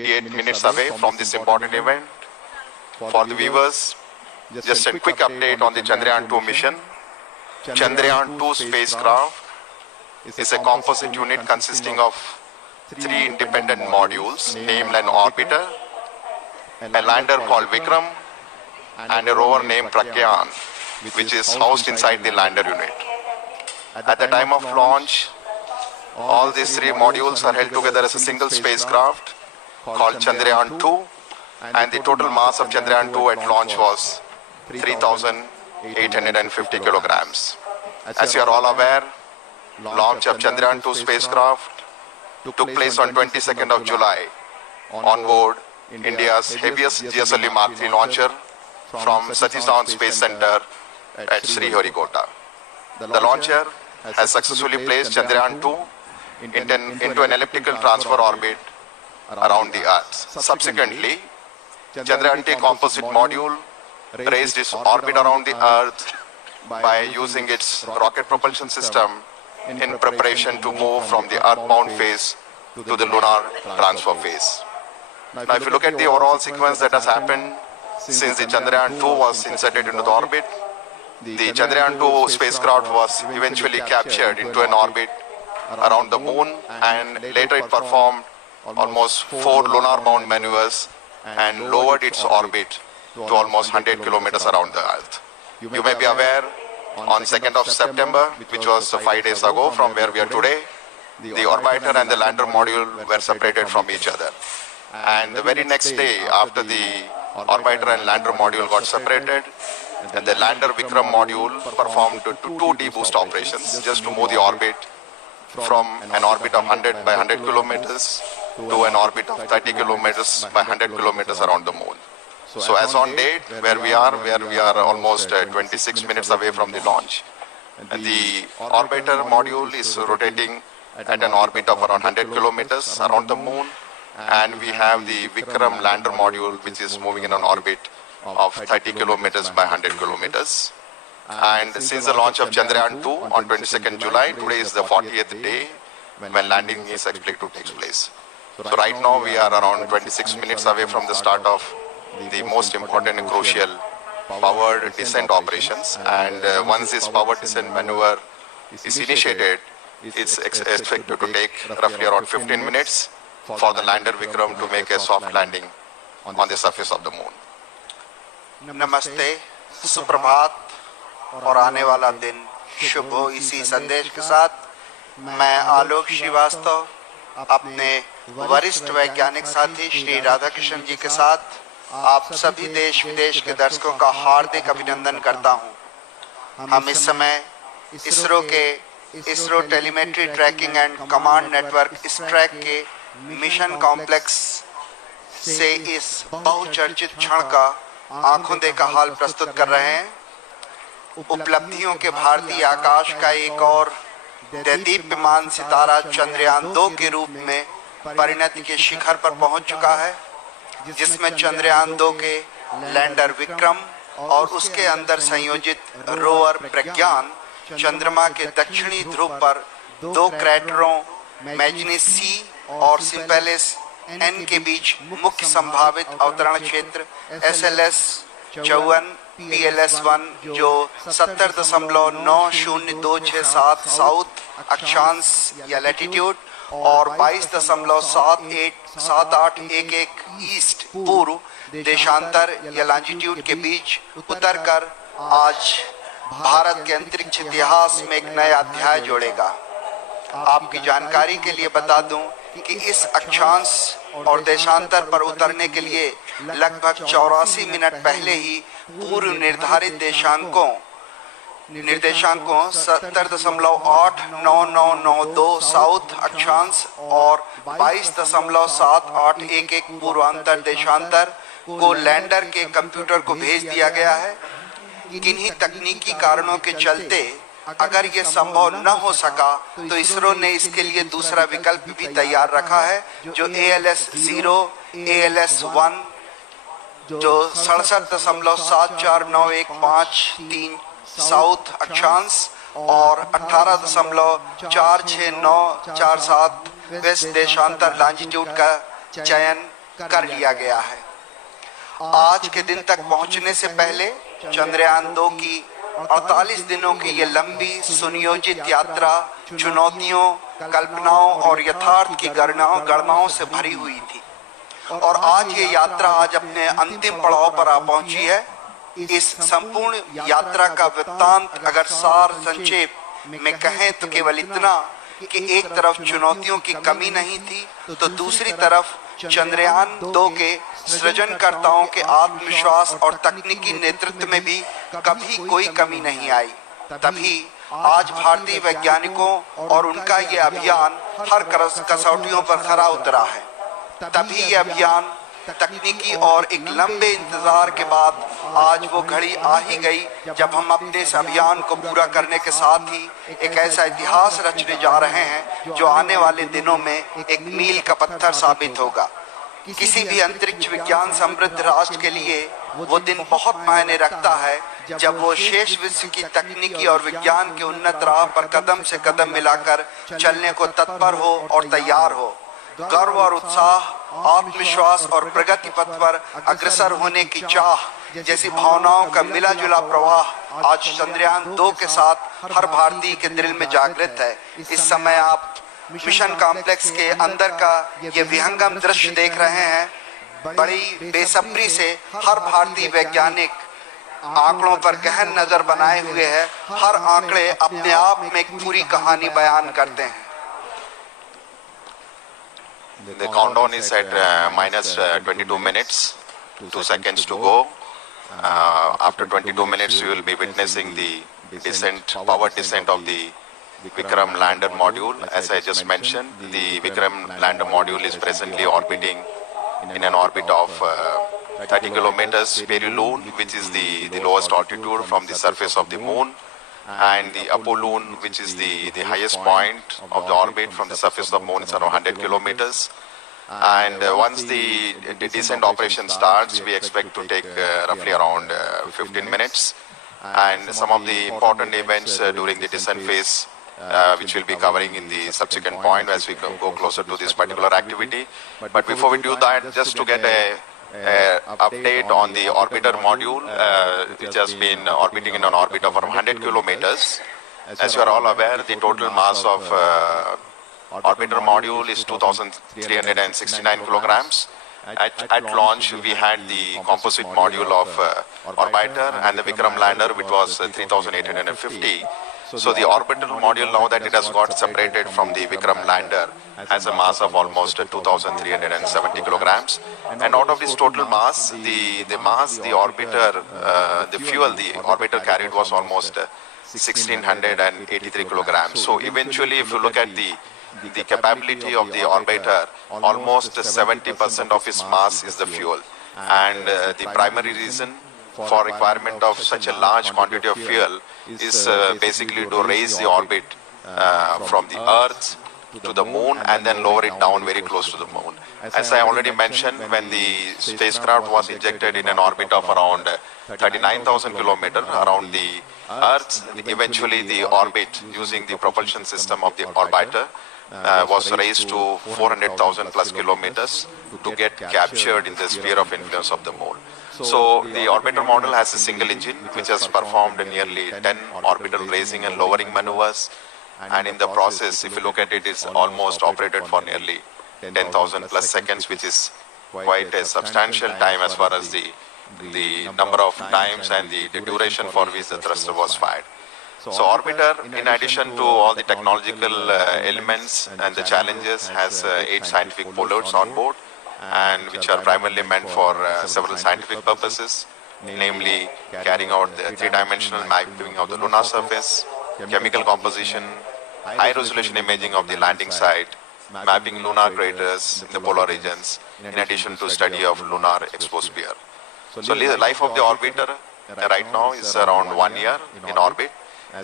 8 minutes away from this important event. For the viewers, just a quick update on the Chandrayaan-2 mission. Chandrayaan-2 spacecraft is a composite unit consisting of 3 independent modules, named an orbiter, a lander called Vikram, and a rover named Pragyan, which is housed inside the lander unit. At the time of launch, all these 3 modules are held together as a single spacecraft called Chandrayaan-2, and the total mass of Chandrayaan-2 at launch was 3,850 kilograms. As you are all aware, launch of Chandrayaan-2 spacecraft took place on 22nd of July on board India's heaviest GSLV Mark III launcher from Satish Dhawan Space Center at Sriharikota. The launcher has successfully placed Chandrayaan-2 into an elliptical transfer orbit around the Earth. Subsequently, Chandrayaan-2 composite module raised its orbit around the Earth by using its rocket propulsion system in preparation to move from the earthbound phase to the lunar transfer phase. Now, if you look at the overall sequence that has happened since the Chandrayaan-2 was inserted into the orbit, the Chandrayaan-2 spacecraft was eventually captured into an orbit around the moon, and later it performed almost 4 lunar-bound maneuvers and lowered its orbit to almost 100 kilometers around the Earth. You may be aware, on 2nd of September, which was 5 days ago from where we are today, the orbiter and the lander module were separated from each other. And the very next day, after the orbiter and lander module got separated, the lander Vikram module performed 2 deboost operations just to move the orbit from an orbit of 100 by 100 kilometers to an orbit of 30 kilometers by 100 kilometers around the moon. So as on date, where we are almost 26 minutes away from the launch. And the orbiter module is rotating at an orbit of around 100 kilometers around the moon. And we have the Vikram lander module, which is moving in an orbit of 30 kilometers by 100 kilometers. And since the launch of Chandrayaan-2 on 22nd July, today is the 40th day when landing is expected to take place. So right now we are around 26 minutes away from the start of the most important and crucial powered descent operations. And once this powered descent maneuver is initiated, it's expected to take roughly around 15 minutes for the lander Vikram to make a soft landing on the surface of the moon. नमस्ते, सुप्रभात और आने वाला दिन शुभ हो। इसी संदेश के साथ मैं आलोक श्रीवास्तव अपने वरिष्ठ वैज्ञानिक साथी श्री राधाकृष्ण जी के साथ आप सभी देश विदेश के दर्शकों का हार्दिक अभिनंदन करता हूं। हम इस समय ISRO telemetry tracking and command network track के मिशन कॉम्प्लेक्स से इस बहुचर्चित क्षण का आंखों देखा हाल प्रस्तुत कर रहे हैं। उपलब्धियों के भारतीय आकाश का एक और दैदीप्यमान सितारा चंद्रयान-2 के रूप में परिणति के शिखर पर पहुंच चुका है, जिसमें चंद्रयान-2 के लैंडर विक्रम और उसके अंदर संयोजित रोवर प्रज्ञान चंद्रमा के दक्षिणी ध्रुव पर 2 क्रेटरों मैग्नीस सी और सिम्पेलिस एन के बीच मुख्य संभावित अवतरण क्षेत्र SLS 54 PLS1 जो 70.90267 साउथ अक्षांश या लैटिट्यूड और 22.7811 ईस्ट पूर्व देशांतर या लॉन्जिट्यूड के बीच उतरकर आज भारत के अंतरिक्ष इतिहास में एक नया अध्याय जोड़ेगा। आपकी जानकारी के लिए बता दूं कि इस अक्षांश और देशांतर पर उतरने के लिए लगभग 84 मिनट पहले ही पूर्व निर्धारित निर्देशांकों 70.89992 साउथ अक्षांश और 22.7811 पूर्वांतर देशांतर को लैंडर के कंप्यूटर को भेज दिया गया है। किन्हीं तकनीकी कारणों के चलते अगर ये संभव न हो सका तो इसरो ने इसके लिए दूसरा विकल्प भी तैयार रखा है, जो ALS-0, ALS-1 जो 67.74915 साउथ अक्षांश और 18.46947 वेस्ट देशांतर लॉन्जिट्यूड का चयन कर लिया गया है। आज के दिन तक पहुंचने से पहले चंद्रयान 2 की 48 दिनों की ये लंबी सुनियोजित यात्रा चुनौतियों, कल्पनाओं और यथार्थ की गणनाओं से भरी हुई थी और आज ये यात्रा आज अपने अंतिम पड़ाव पर आ पहुंची है। इस संपूर्ण यात्रा का वृत्तांत अगर सार संक्षेप में कहें तो केवल इतना कि एक तरफ चुनौतियों की कमी नहीं थी तो दूसरी तरफ चंद्रयान 2 के सृजनकर्ताओं के आत्मविश्वास और तकनीकी नेतृत्व में भी कभी कोई कमी नहीं आई। तभी आज भारतीय वैज्ञानिकों और उनका ये अभियान हर कसौटियों पर खरा उतरा है। तभी ये अभियान तकनीकी और एक लंबे इंतजार के बाद आज वो घड़ी आ ही गई जब हम अपने इस अभियान को पूरा करने के साथ ही एक ऐसा इतिहास रचने जा रहे हैं जो आने वाले दिनों में एक मील का पत्थर साबित होगा। किसी भी अंतरिक्ष विज्ञान समृद्ध राष्ट्र के लिए वो दिन बहुत मायने रखता है जब वो शेष विश्व की तकनीकी और विज्ञान के उन्नत राह पर कदम से कदम मिलाकर चलने को तत्पर हो और तैयार हो। गर्व और उत्साह, आत्मविश्वास और प्रगति पथ पर अग्रसर होने की चाह जैसी भावनाओं का मिला जुला प्रवाह आज चंद्रयान 2 के साथ हर भारतीय के दिल में जागृत है। इस समय आप मिशन कॉम्प्लेक्स के अंदर का ये विहंगम दृश्य देख रहे हैं। बड़ी बेसब्री से हर भारतीय वैज्ञानिक आंकड़ों पर गहन नजर बनाए हुए है। हर आंकड़े अपने आप में एक पूरी कहानी बयान करते हैं। The countdown is at minus 22 minutes, 2 seconds to go. After 22 minutes, you will be witnessing the power descent of the Vikram lander module. As I just mentioned, the Vikram lander module is presently orbiting in an orbit of 30 kilometers peri-Lune, which is the lowest altitude from the surface of the moon, and the Apollune, which is the highest point of the orbit from the surface of the moon, is around 100 kilometers. And once the descent operation starts, we expect to take roughly around 15 minutes. And some of the important events during the descent phase, which we'll be covering in the subsequent point as we go closer to this particular activity. But before we do that, just to get a update on the orbiter module, which has been orbiting in an orbit of around 100 kilometers. As you are all aware, the total mass of orbiter module is 2,369 kilograms. At launch, we had the composite module of orbiter and the Vikram lander, which was 3,850. So the orbital module, now that it has got separated from the Vikram lander, has a mass of almost 2,370 kilograms. And out of this total mass, the orbiter, the fuel the orbiter carried was almost 1,683 kilograms. So eventually, if you look at the capability of the orbiter, almost 70% of its mass is the fuel. And the primary reason for requirement of such a large quantity of fuel is basically to raise the orbit from the Earth to the moon and then lower it down very close to the moon. As I already mentioned, when the spacecraft was injected in an orbit of around 39,000 kilometers around the Earth, eventually the orbit using the propulsion system of the orbiter was raised to 400,000 plus kilometers to get captured in the sphere of influence of the moon. So the orbiter model has a single engine which has performed nearly 10 orbital raising and lowering maneuvers, and in the process, if you look at it, it's almost operated for nearly 10,000 plus seconds, which is quite a substantial time as far as the number of times and the duration for which the thruster was fired. So orbiter, in addition to all the technological elements and the challenges, has 8 scientific payloads on board, and which are primarily meant for several scientific purposes, namely carrying out the 3-dimensional mapping of the lunar surface, chemical composition, high-resolution imaging of the landing site, mapping lunar craters in the polar regions, in addition to study of lunar exosphere. So the life of the orbiter right now is around 1 year in orbit,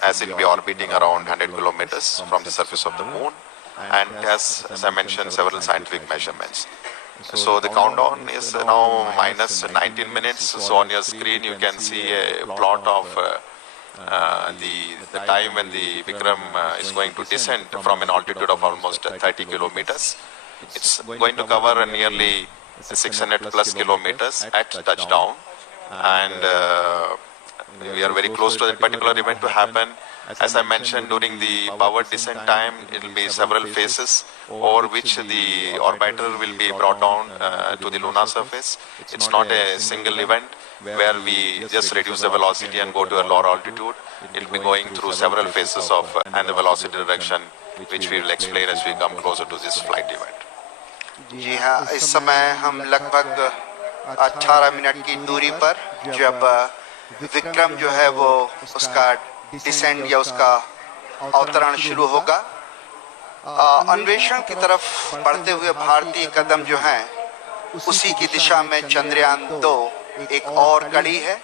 as it will be orbiting around 100 kilometers from the surface of the moon, and has, as I mentioned, several scientific measurements. So the countdown is now minus 19 minutes. So on your screen you can see a plot of the time when the Vikram is going to descend from an altitude of almost 30 kilometers. It's going to cover nearly 600 plus kilometers at touchdown, and we are very close to that particular event to happen. As I mentioned, during the powered descent time, it will be several phases over which the orbiter will be brought down to the lunar surface. It's not a single event where we just reduce the velocity and go to a lower altitude. It will be going through several phases of and the velocity direction, which we will explain as we come closer to this flight event. जी हाँ, इस समय हम लगभग 18 minute की दूरी पर जब विक्रम जो है वो उसका डिसेंड या उसका अवतरण शुरू होगा, अन्वेषण की तरफ बढ़ते हुए भारतीय कदम जो हैं उसी की दिशा में चंद्रयान 2 एक और कड़ी है।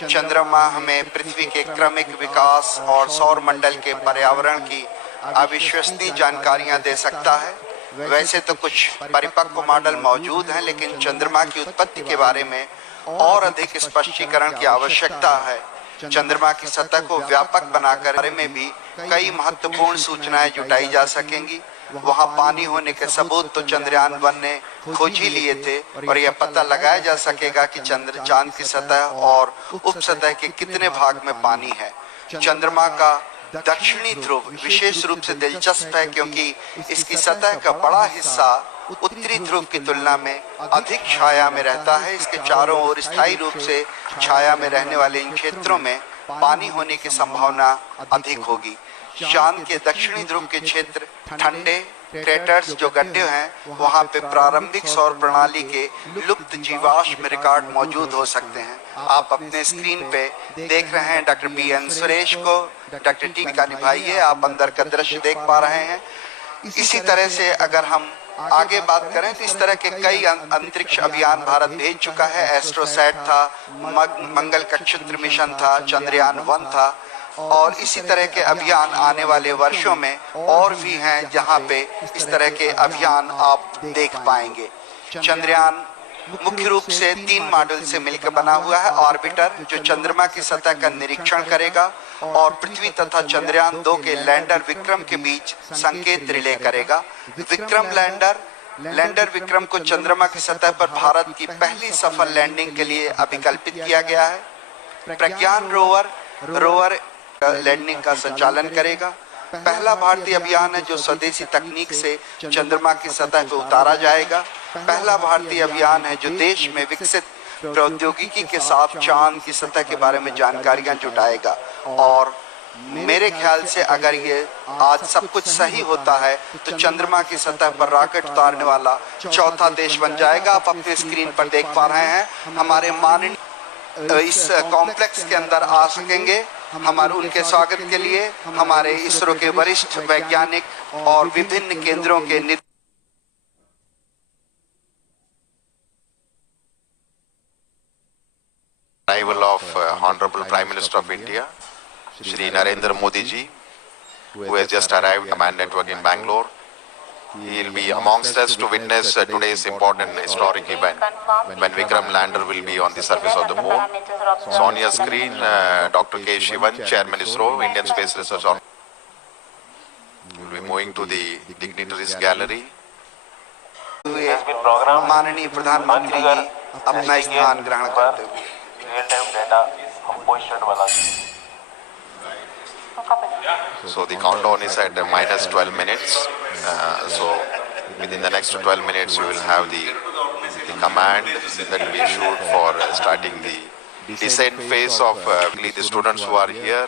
चंद्रमा हमें पृथ्वी के क्रमिक विकास और सौर मंडल के पर्यावरण की अविश्वसनीय जानकारियां दे सकता है। वैसे तो कुछ परिपक्व मॉडल मौजूद हैं, लेकिन चंद्रमा की उत्पत्ति के बारे में और अधिक स्पष्टीकरण की आवश्यकता है। चंद्रमा की सतह को व्यापक बनाकर बारे में भी कई महत्वपूर्ण सूचनाएं जुटाई जा सकेंगी। वहां पानी होने के सबूत तो चंद्रयान 1 ने खोज ही लिए थे, और यह पता लगाया जा सकेगा कि चांद की सतह और उपसतह के कितने भाग में पानी है। चंद्रमा का दक्षिणी ध्रुव विशेष रूप से दिलचस्प है, क्योंकि इसकी सतह का बड़ा हिस्सा उत्तरी ध्रुव की तुलना में अधिक छाया में रहता है। इसके चारों ओर स्थायी रूप से छाया में रहने वाले इन क्षेत्रों में पानी होने की संभावना अधिक होगी। चांद के दक्षिणी ध्रुव के क्षेत्र ठंडे क्रेटर्स जो गड्ढे हैं, वहां पे प्रारंभिक सौर प्रणाली के लुप्त जीवाश्म रिकॉर्ड मौजूद हो सकते हैं। आप अपने स्क्रीन पे देख रहे हैं डॉक्टर BN सुरेश को। डॉक्टर टी का निभाइए, आप अंदर का दृश्य देख पा रहे हैं। इसी तरह से अगर हम आगे बात करें तो इस तरह के कई अंतरिक्ष अभियान भारत भेज चुका है। एस्ट्रोसैट था, मंगल कक्षत्र मिशन था, चंद्रयान 1 था, और इसी तरह के अभियान आने वाले वर्षों में और भी हैं जहां पे इस तरह के अभियान आप देख पाएंगे। चंद्रयान मुख्य रूप से 3 मॉड्यूल से मिलकर बना हुआ है। ऑर्बिटर जो चंद्रमा की सतह का निरीक्षण करेगा और पृथ्वी तथा चंद्रयान 2 के लैंडर विक्रम के बीच संकेत रिले करेगा। विक्रम लैंडर विक्रम को चंद्रमा की सतह पर भारत की पहली सफल लैंडिंग के लिए अभिकल्पित किया गया है। प्रज्ञान रोवर लैंडिंग का संचालन करेगा। पहला भारतीय अभियान है जो स्वदेशी तकनीक से चंद्रमा की सतह पर उतारा जाएगा। पहला भारतीय अभियान है जो देश में विकसित प्रौद्योगिकी के साथ चांद की सतह के बारे में जानकारियां जुटाएगा। और मेरे ख्याल से अगर ये आज सब कुछ सही होता है तो चंद्रमा की सतह पर रॉकेट उतारने वाला चौथा देश बन जाएगा। आप अपने स्क्रीन पर देख पा रहे हैं हमारे माननीय इस कॉम्प्लेक्स के अंदर आ सकेंगे। हमारे उनके स्वागत के लिए हमारे इसरो के वरिष्ठ वैज्ञानिक और विभिन्न केंद्रों के Arrival of Honorable Prime Minister of India, Shri Narendra Modi ji, who has just arrived Command Network in Bangalore. He will be amongst us to witness today's important historic event when Vikram lander will be on the surface of the moon. So on your screen, Dr. K. Shivan, Chairman ISRO, Indian Space Research Organization. We will be moving to the dignitaries gallery. माननीय प्रधानमंत्री जी अपना स्थान ग्रहण करते हुए So the countdown is at minus 12 minutes. So within the next 12 minutes, we will have the command that will be issued for starting the descent phase of the students who are here.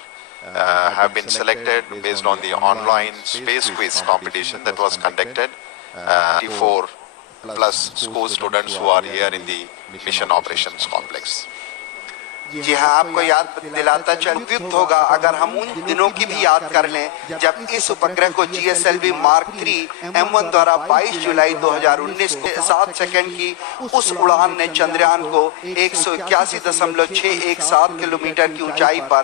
Have been selected based on the online space quiz competition that was conducted. 54 plus school students who are here in the mission operations complex. जी हाँ, आपको याद दिलाता चल उपयुक्त होगा अगर हम उन दिनों की भी याद कर लें जब इस उपग्रह को GSLV Mark 3 M1 द्वारा 22 जुलाई 2019 को 7 सेकंड की उस उड़ान ने चंद्रयान को 181.617 किलोमीटर की ऊंचाई पर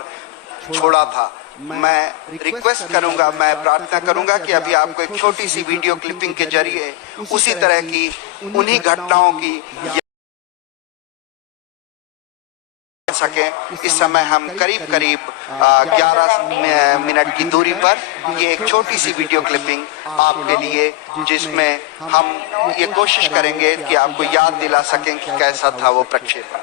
छोड़ा था। मैं रिक्वेस्ट करूंगा, मैं प्रार्थना करूंगा कि अभी आपको एक छोटी सी वीडियो क्लिपिंग के जरिए उसी तरह की उन्हीं घटनाओं की सकें। इस समय हम करीब करीब 11 मिनट की दूरी पर ये एक छोटी सी वीडियो क्लिपिंग आपके लिए, जिसमें हम ये कोशिश करेंगे कि आपको याद दिला सकें कि कैसा था वो प्रक्षेपण।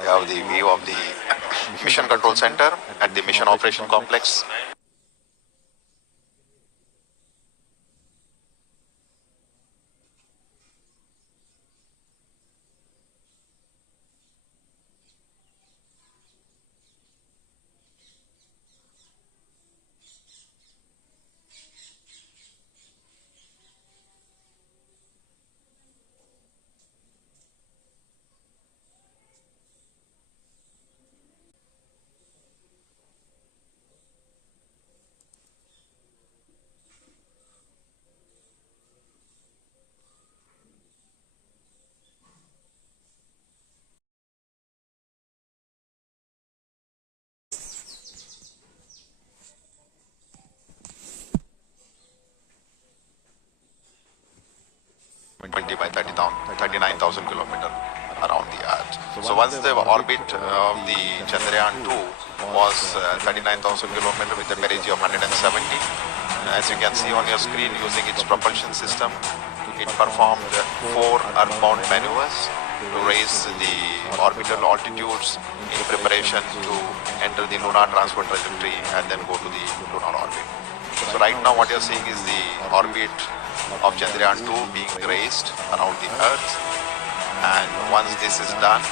We have the view of the Mission Control Center at the Mission Operation Complex. By 39,000 kilometers around the Earth. So once the orbit of the Chandrayaan 2 was 39,000 kilometers with a perigee of 170, as you can see on your screen, using its propulsion system, it performed 4 earthbound maneuvers to raise the orbital altitudes in preparation to enter the lunar transfer trajectory and then go to the lunar orbit. So right now what you're seeing is the orbit of Chandrayaan 2 being raised around the Earth, and once this is done,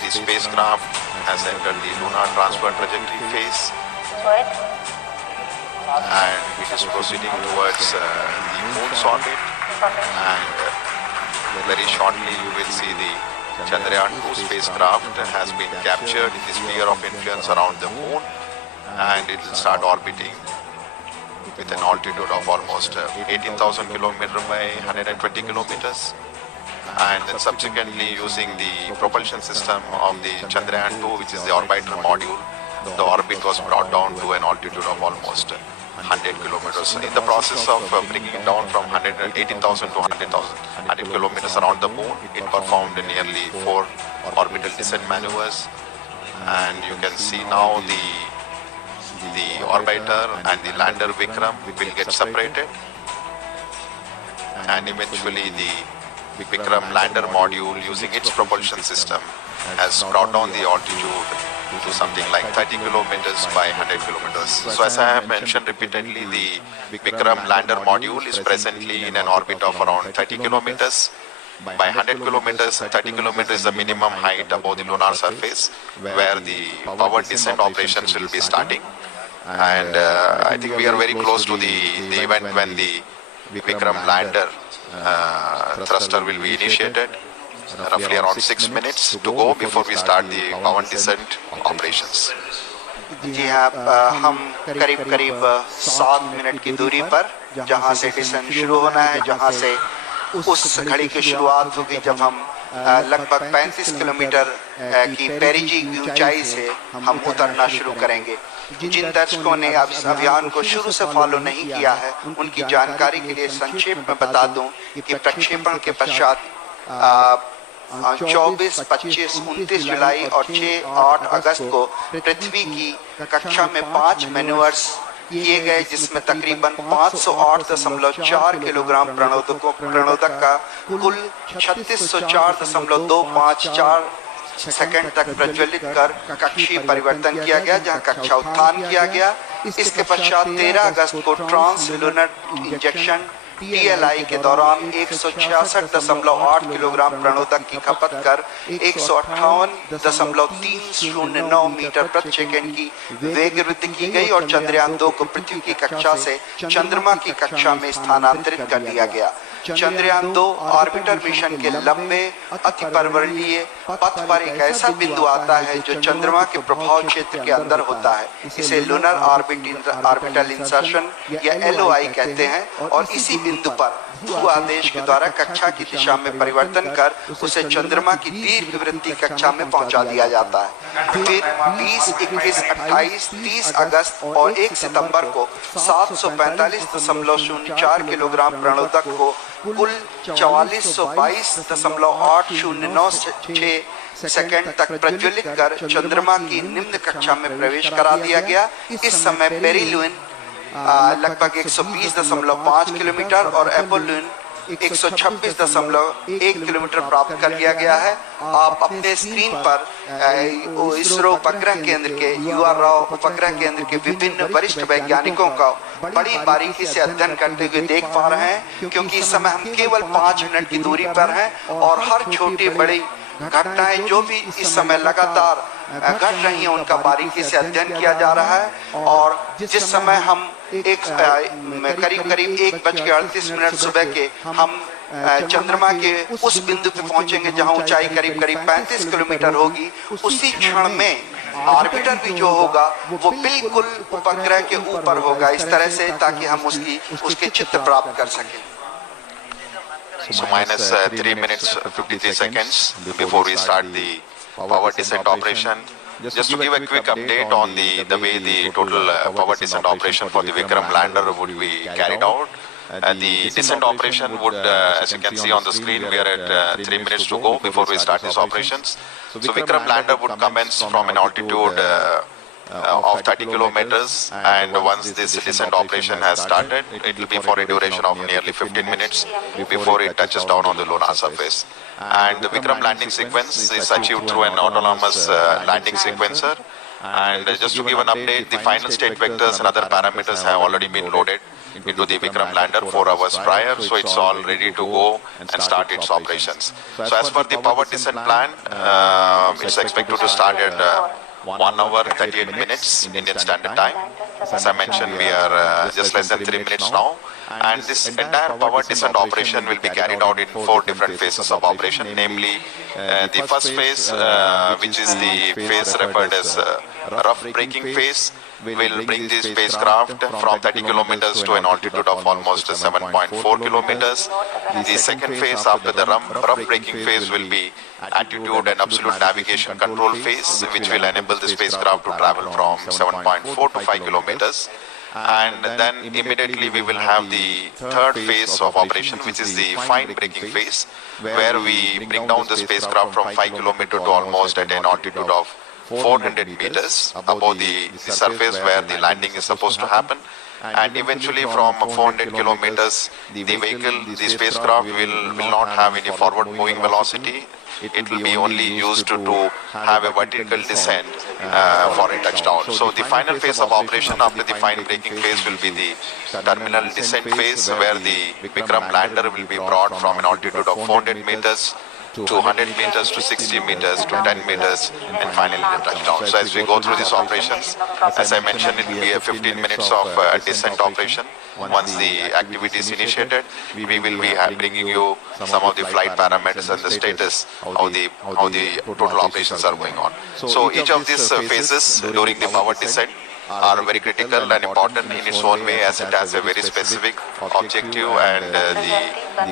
the spacecraft has entered the lunar transfer trajectory phase and it is proceeding towards the moon's orbit, and very shortly you will see the Chandrayaan 2 spacecraft has been captured in the sphere of influence around the moon, and it will start orbiting with an altitude of almost 18,000 kilometers by 120 kilometers, and then subsequently using the propulsion system of the Chandrayaan 2, which is the orbiter module, the orbit was brought down to an altitude of almost 100 kilometers. In the process of bringing it down from 18,000 to 100 kilometers around the moon, it performed nearly 4 orbital descent maneuvers, and you can see now the orbiter and the lander Vikram will get separated, and eventually the Vikram lander module, using its propulsion system, has brought down the altitude to something like 30 kilometers by 100 kilometers. So as I have mentioned repeatedly, the Vikram lander module is presently in an orbit of around 30 kilometers. By 100 kilometers, 30 kilometers is the minimum height above the lunar surface where the powered descent operations will be starting. And I think we are very close to the event when the Vikram lander thruster will be initiated. Roughly around 6 minutes to go before we start the powered descent operations. जी हाँ, हम करीब करीब 7 minute की दूरी पर जहाँ से decent शुरू होना है, जहाँ से उस घड़ी की शुरुआत होगी जब हम लगभग 35 किलोमीटर की पेरिजी की ऊंचाई से हम उतरना शुरू करेंगे। जिन दर्शकों ने अब इस अभियान को शुरू से फॉलो नहीं किया है, उनकी जानकारी के लिए संक्षेप में बता दूं कि प्रक्षेपण के पश्चात 24, 25, 29 जुलाई और 6-8 अगस्त को पृथ्वी की कक्षा में 5 मैन्यूवर्स किए गए, जिसमें तकरीबन 508.4 किलोग्राम प्रणोदक का कुल 3604.254 सेकंड तक प्रज्वलित कर कक्षीय परिवर्तन किया गया, जहां कक्षा उत्थान किया गया। इसके पश्चात 13 अगस्त को ट्रांस लूनर इंजेक्शन TLI के दौरान 166.8 किलोग्राम प्रणोदक की खपत कर 158.309 मीटर प्रति सेकंड की वेग वृद्धि की गई और चंद्रयान 2 को पृथ्वी की कक्षा से चंद्रमा की कक्षा में स्थानांतरित कर दिया गया। चंद्रयान 2 ऑर्बिटर मिशन के लंबे अतिपरिवर्तनीय पथ पर एक ऐसा बिंदु आता है जो चंद्रमा के प्रभाव क्षेत्र के अंदर होता है। इसे लूनर ऑर्बिटल इंसर्शन या LOI कहते हैं और इसी बिंदु पर भू आदेश के द्वारा कक्षा की दिशा में परिवर्तन कर उसे चंद्रमा की दीर्घवृत्तीय कक्षा में पहुंचा दिया जाता है। फिर 20, 21, 28, 30 अगस्त और 1 सितंबर को 745.04 किलोग्राम प्रणोदक को कुल 4422.8096 सेकंड तक प्रज्वलित कर चंद्रमा की निम्न कक्षा में प्रवेश करा दिया गया। इस समय पेरिलुइन लगभग 120.5 किलोमीटर और एपोलुइन 126.1 किलोमीटर प्राप्त कर लिया गया है। आप अपने स्क्रीन पर इसरो उपग्रह केंद्र के UR राव उपग्रह केंद्र के विभिन्न वरिष्ठ वैज्ञानिकों का बड़ी बारीकी से अध्ययन करते हुए देख पा रहे हैं, क्योंकि इस समय हम केवल 5 मिनट की दूरी पर हैं और हर छोटी बड़ी घटनाएं जो भी इस समय लगातार घट रही हैं उनका बारीकी से अध्ययन किया जा रहा है। और जिस समय हम करीब 1:38 सुबह के हम चंद्रमा के उस बिंदु पे पहुंचेंगे जहां ऊंचाई करीब 35 किलोमीटर होगी, उसी क्षण में ऑर्बिटर भी जो होगा वो बिल्कुल उपग्रह के ऊपर होगा, इस तरह से ताकि हम उसके चित्र प्राप्त कर सकें। So minus 3 minutes 53 seconds before we start the power descent operation. Just to give a quick update on the way the total power descent operation for the Vikram lander would be carried out. The descent operation would, as you can see on the screen, we are at 3 minutes to go before we start these operations. So Vikram lander would commence from an altitude of 30 kilometers, and once this descent operation has started, it will be for a duration of nearly 15 minutes before it touches down on the lunar surface. And the Vikram landing sequence is achieved through an autonomous landing sequencer. And just to give an update, the final state vectors and other parameters have already been loaded into the Vikram lander 4 hours prior, so it's all ready to go and start its operations. So as per the power descent plan, it's expected to start at 1 hour 38 minutes Indian Standard Time. As I mentioned, we are just less than 3 minutes now, and this entire power descent operation will be carried out in 4 different phases of operation, namely the first phase, which is the phase referred as rough braking phase, will bring the spacecraft from 30 kilometers to an altitude of almost 7.4 kilometers. The second phase after the rough braking phase will be attitude and absolute navigation control phase, which will enable the spacecraft to travel from 7.4 to 5 kilometers. And then immediately we will have the third phase of operation, which is the fine braking phase, where we bring down the spacecraft from 5 kilometers to almost at an altitude of 400 meters above the surface where the landing is supposed to happen. And eventually from 400 kilometers, the spacecraft will not have any forward moving velocity. It will be only used to have a vertical descent for a touchdown. So the final phase of operation after the fine braking phase will be the terminal descent phase, where the Vikram lander will be brought from an altitude of 400 meters to 100 meters to 60 meters to 10 meters and finally the touchdown. So as we go through these operations, as I mentioned, it will be a 15 minutes of descent operation. Once the activity is initiated, we will be bringing you some of the flight parameters and the status, how the total operations are going on. So each of these phases during the power descent are very critical and important in its own way, as it has a very specific objective and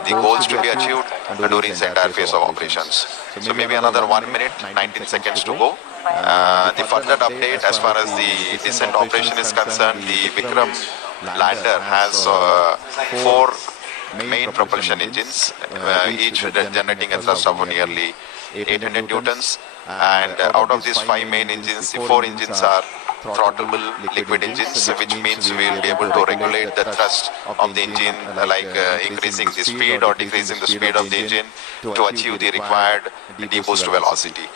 the goals to be achieved during this entire phase of operations. So maybe another 1 minute, 19 seconds to go. The further update as far as the descent operation is concerned, the Vikram lander has 4 main propulsion engines, each generating a thrust of nearly 800 newtons. And out of these 5 main engines, the 4 engines are throttleable liquid engines, which means we will be able to regulate the thrust of the engine, like increasing the speed or decreasing the speed of the engine to achieve the required deboost velocity.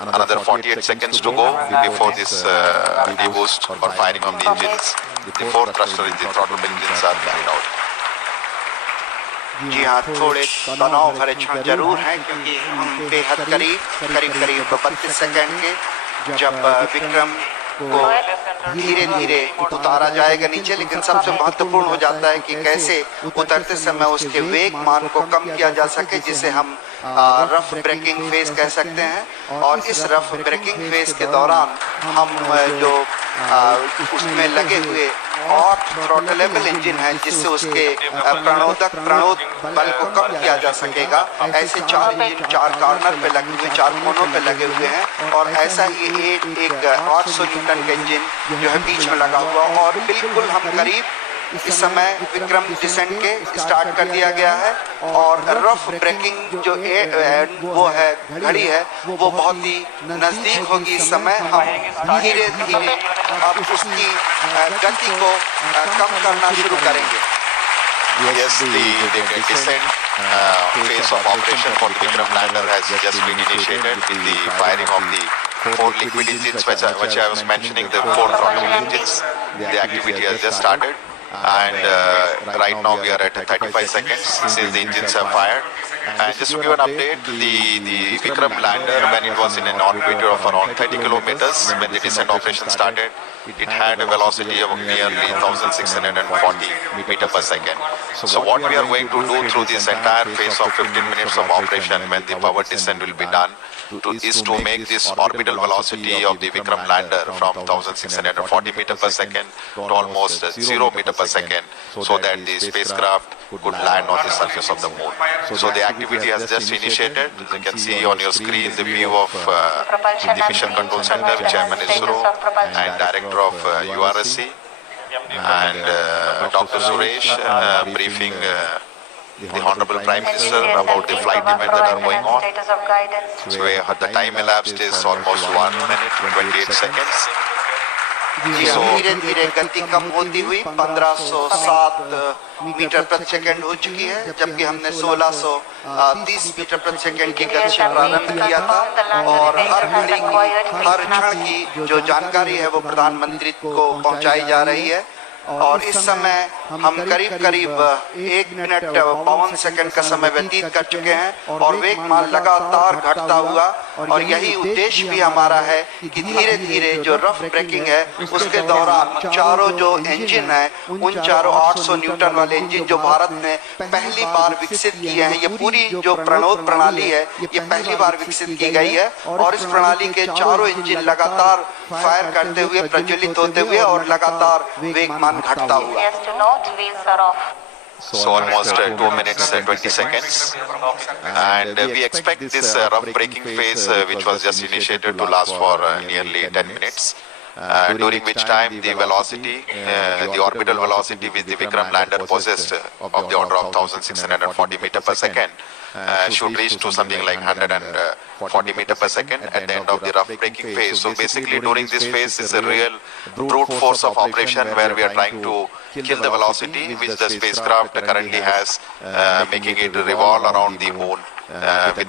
Another 48 seconds to go before this deboost or firing of the engines. The 4 thruster engine throttleable engines are carried out. जी हाँ, थोड़े तनाव भरे क्षण जरूर हैं, क्योंकि हम बेहद करीब 32 सेकंड के जब विक्रम को धीरे धीरे उतारा जाएगा नीचे, लेकिन सबसे महत्वपूर्ण हो जाता है कि कैसे उतरते समय उसके वेग मान को कम किया जा सके, जिसे हम रफ ब्रेकिंग फेज कह सकते हैं। और इस रफ ब्रेकिंग फेज के दौरान हम जो उसमें लगे हुए और थ्रोटलेबल इंजन है, जिससे उसके प्रणोदक बल को कम किया जा सकेगा। ऐसे 4 इंजन 4 कॉर्नर पे लगे हुए, 4 कोनों पे लगे हुए हैं, और ऐसा ही एक 800 न्यूटन का इंजन जो है बीच में लगा हुआ। और बिल्कुल हम करीब इस समय विक्रम डिसेंट के स्टार्ट कर दिया गया है, और रफ ब्रेकिंग जो वो है घड़ी है, वो बहुत ही नजदीक होगी। इस समय हम धीरे धीरे अब उसकी गति को कम करना शुरू करेंगे। Yes, the descent phase of operation for the Vikram lander has just been initiated with the firing of the 4 liquid engines, which I was mentioning, the 4 throttle engines. The activity has just started, and right now we are at 35 seconds since the engines have fired. And just to give an update, the Vikram lander, when it was in an orbit of around 30 kilometers, when the descent operation started, it had a velocity of nearly 1640 meter per second. So what we are going to do through this entire phase of 15 minutes of operation, when the power descent will be done, is to make this orbital velocity of the Vikram lander from 1640 meter per second to almost 0 meter per second, so that the spacecraft could land on the surface of the moon. So the activity has just initiated. You can see on your screen the view of the Mission Control Center, Chairman ISRO and Director of URSC, and Dr. Suresh briefing the Honorable Prime Minister about the flight events that are going on. So the time elapsed is almost 1 minute 28 seconds. जी धीरे धीरे गति कम होती हुई 1507 metre प्रति second हो चुकी है, जबकि हमने 1630 मीटर प्रति सेकंड की गति से प्रारंभ किया था। और हर घड़ी की हर क्षण की जो जानकारी है वो प्रधानमंत्री को पहुंचाई जा रही है। और इस समय हम करीब 1 मिनट 52 सेकंड का समय व्यतीत कर चुके हैं, और वेगमान लगातार घटता हुआ। और यही उद्देश्य भी हमारा है कि धीरे धीरे जो रफ ब्रेकिंग है उसके दौरान चारों जो इंजन है, उन चारों 800 न्यूटन वाले इंजन जो भारत ने पहली बार विकसित किए हैं, ये पूरी जो प्रणोद प्रणाली है ये पहली बार विकसित की गई है। और इस प्रणाली के चारों इंजन लगातार फायर करते हुए, प्रज्वलित होते हुए और लगातार वेगमान घटता हुआ। So almost 2 minutes 20 seconds, and we expect this rough braking phase, which was just initiated, to last for nearly 10 minutes, during which time the velocity, the orbital velocity which the Vikram lander possessed of the order of 1640 meter per second should reach to something like 140 meter per second at the end of the rough braking phase. So basically during this phase is a real brute force of operation, where we are trying to kill the velocity which the spacecraft currently has, making it revolve around the moon with